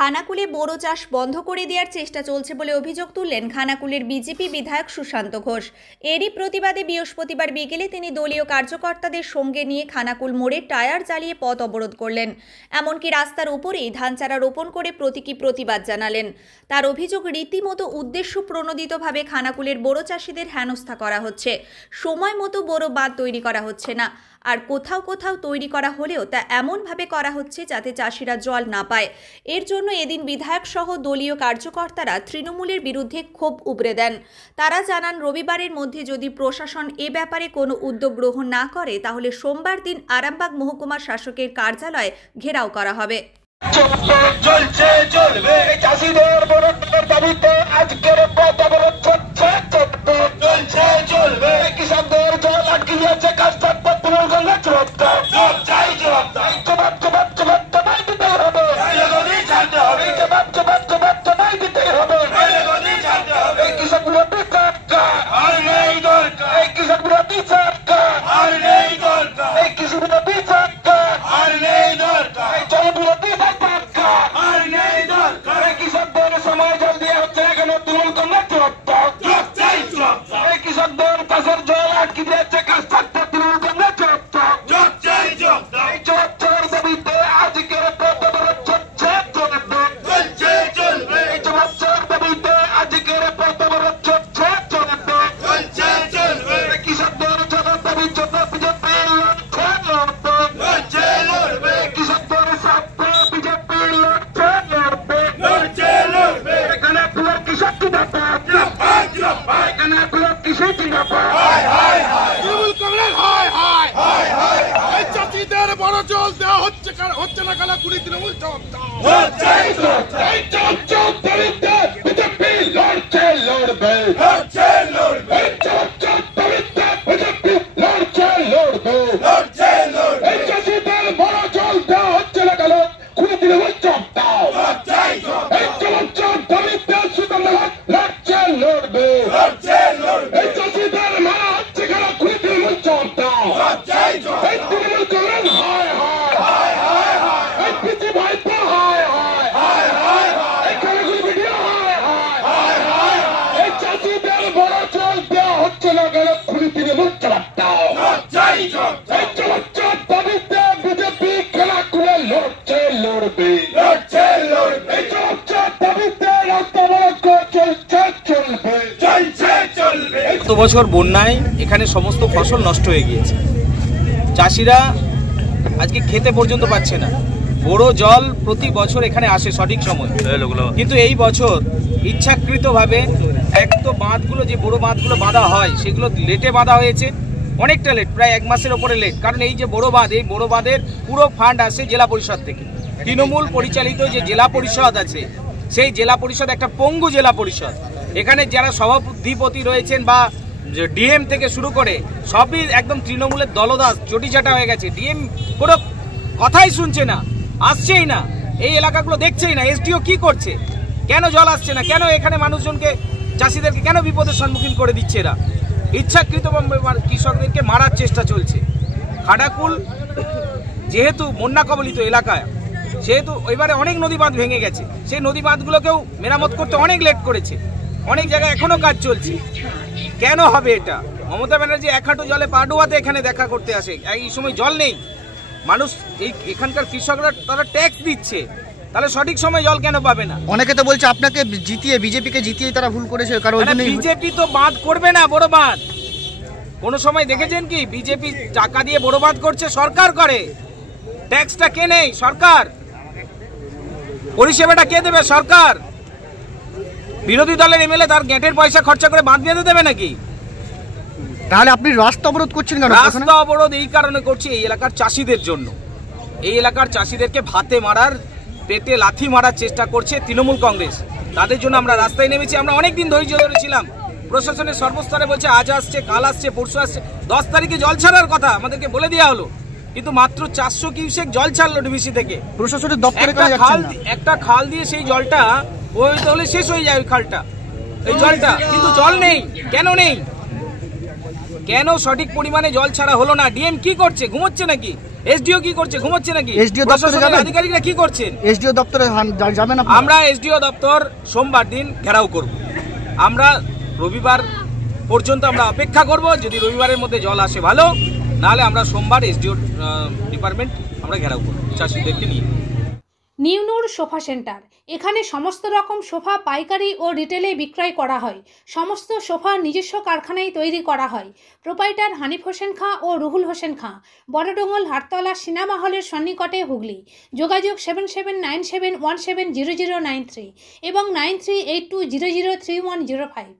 খানাকুলে বোরো চাষ বন্ধ করে দেওয়ার চেষ্টা চলছে বলে অভিযোগ তুললেন খানাকুলের বিজেপি বিধায়ক সুশান্ত ঘোষ। এরই প্রতিবাদে বৃহস্পতিবার বিকেলে তিনি দলীয় কার্যকর্তাদের সঙ্গে নিয়ে খানাকুল মোড়ে টায়ার জ্বালিয়ে পথ অবরোধ করলেন। এমনকি রাস্তার উপরেই ধান চারা রোপণ করে প্রতীকী প্রতিবাদ জানালেন। তার অভিযোগ, রীতিমতো উদ্দেশ্য প্রণোদিতভাবে খানাকুলের বোরো চাষিদের হেনস্থা করা হচ্ছে। সময় মতো বোরো বাঁধ তৈরি করা হচ্ছে না, আর কোথাও কোথাও তৈরি করা হলেও তা এমনভাবে করা হচ্ছে যাতে চাষিরা জল না পায়। এর জন্য এদিন বিধায়ক সহ দলীয় কার্যকর্তারা তৃণমূলের বিরুদ্ধে ক্ষোভ উগরে দেন। তারা জানান, রবিবারের মধ্যে যদি প্রশাসন এ ব্যাপারে কোনো উদ্যোগ গ্রহণ না করে তাহলে সোমবার দিন আরামবাগ মহকুমা শাসকের কার্যালয় ঘেরাও করা হবে। গত বছর বন্যায় এখানে সমস্ত ফসল নষ্ট হয়ে গিয়েছে। চাষিরা আজকে খেতে পর্যন্ত পাচ্ছে না। বড় জল প্রতি বছর এখানে আসে সঠিক সময়, কিন্তু এই বছর ইচ্ছাকৃতভাবে এক তো বাঁধগুলো, যে বড় বাঁধগুলো বাঁধা হয় সেগুলো লেটে বাঁধা হয়েছে, অনেকটা লেট, প্রায় 1 মাসের ওপরে লেট। কারণ এই যে বড় বাঁধ, এই বড় বাঁধের পুরো ফান্ড আসে জেলা পরিষদ থেকে। তৃণমূল পরিচালিত যে জেলা পরিষদ আছে, সেই জেলা পরিষদ একটা পঙ্গু জেলা পরিষদ। এখানে যারা সভাধিপতি রয়েছেন বা ডিএম থেকে শুরু করে সবই একদম তৃণমূলের দলদাস, চটিচাটা হয়ে গেছে। ডিএম কোনো কথাই শুনছে না, আসছেই না, এই এলাকাগুলো দেখছেই না। এসডিও কি করছে? কেন জল আসছে না? কেন এখানে মানুষজনকে, চাষিদেরকে কেন বিপদের সম্মুখীন করে দিচ্ছে এরা? ইচ্ছাকৃতভাবে কৃষকদেরকে মারার চেষ্টা চলছে। খানাকুল যেহেতু বন্যা কবলিত এলাকায়, সেহেতু এবারে অনেক নদী বাঁধ ভেঙে গেছে। সেই নদী বাঁধগুলোকেও মেরামত করতে অনেক লেট করেছে, অনেক জায়গায় এখনো কাজ চলছে। কেন হবে এটা? মমতা ব্যানার্জি এক হাঁটু জলে পা ডুবাতে এখানে দেখা করতে আসে, এই সময় জল নেই। মানুষ, এই এখানকার কৃষকরা তারা ট্যাক্স দিচ্ছে, তাহলে সঠিক সময় জল কেন পাবে না? অনেকে তো বলছে আপনাকে জিতিয়ে, বিজেপিকে জিতিয়ে তারা ভুল করেছে। কারণ বিজেপি তো বাঁধ করবে না, বড় বাঁধ। কোন সময় দেখেছেন কি বিজেপি টাকা দিয়ে বড় বাঁধ করছে? সরকার করে। ট্যাক্সটা কে নেই? সরকার। পরিষেবাটা কে দেবে? সরকার। বিরোধী দলের এমএলএ তার গ্যাটের পয়সা খরচা করে বাঁধ বেঁধে দেবে নাকি? তাহলে আপনি রাস্তা অবরোধ করছেন কেন? রাস্তা অবরোধ এই কারণে করছি, এই এলাকার চাষিদের জন্য। এই এলাকার চাষিদেরকে ভাতে মারার, পেটে লাথি মারার চেষ্টা করছে তৃণমূল কংগ্রেস। তাদের জন্য আমরা রাস্তায় নেমেছি। আমরা অনেকদিন ধৈর্য ধরেছিলাম। প্রশাসনের সর্বস্তরে বলছে আজ আসছে, কাল আসছে, পরশু আসছে। 10 তারিখে জল ছাড়ার কথা আমাদেরকে বলে দেওয়া হলো, কিন্তু মাত্র 400 কিউসেক জল ছাড়লো ডিবিসি থেকে। প্রশাসনের দপ্তরে একটা খাল দিয়ে সেই জলটা ওই তাহলে শেষ হয়ে যায়, ওই খালটা, এই জলটা, কিন্তু জল নেই। কেন নেই? কেন সঠিক পরিমাণে জল ছাড়া হলো না? ডিএম কি করছে? ঘুমোচ্ছে নাকি? এসডিও কি করছে, ঘুমোচ্ছে নাকি? SDO দপ্তরে প্রশাসনের যাবেন? আধিকারিকরা কি করছেন? এসডিও দপ্তরে যাবেন আপনারা? আমরা এসডিও দপ্তর সোমবার দিন ঘেরাও করব। আমরা রবিবার পর্যন্ত আমরা অপেক্ষা করব, যদি রবিবারের মধ্যে জল আসে ভালো, নাহলে আমরা সোমবার এসডিও ডিপার্টমেন্ট আমরা ঘেরাও করব চাষিদেরকে নিয়ে। নিউনুর সোফা সেন্টার, এখানে সমস্ত রকম সোফা পাইকারি ও রিটেলে বিক্রয় করা হয়। সমস্ত সোফা নিজস্ব কারখানায় তৈরি করা হয়। প্রোপাইটার হানিফ হোসেন খাঁ ও রুহুল হোসেন খাঁ, বড়ডোঙ্গল হাটতলা সিনেমা হলের সন্নিকটে, হুগলি। যোগাযোগ 7797170093 এবং 9382003105।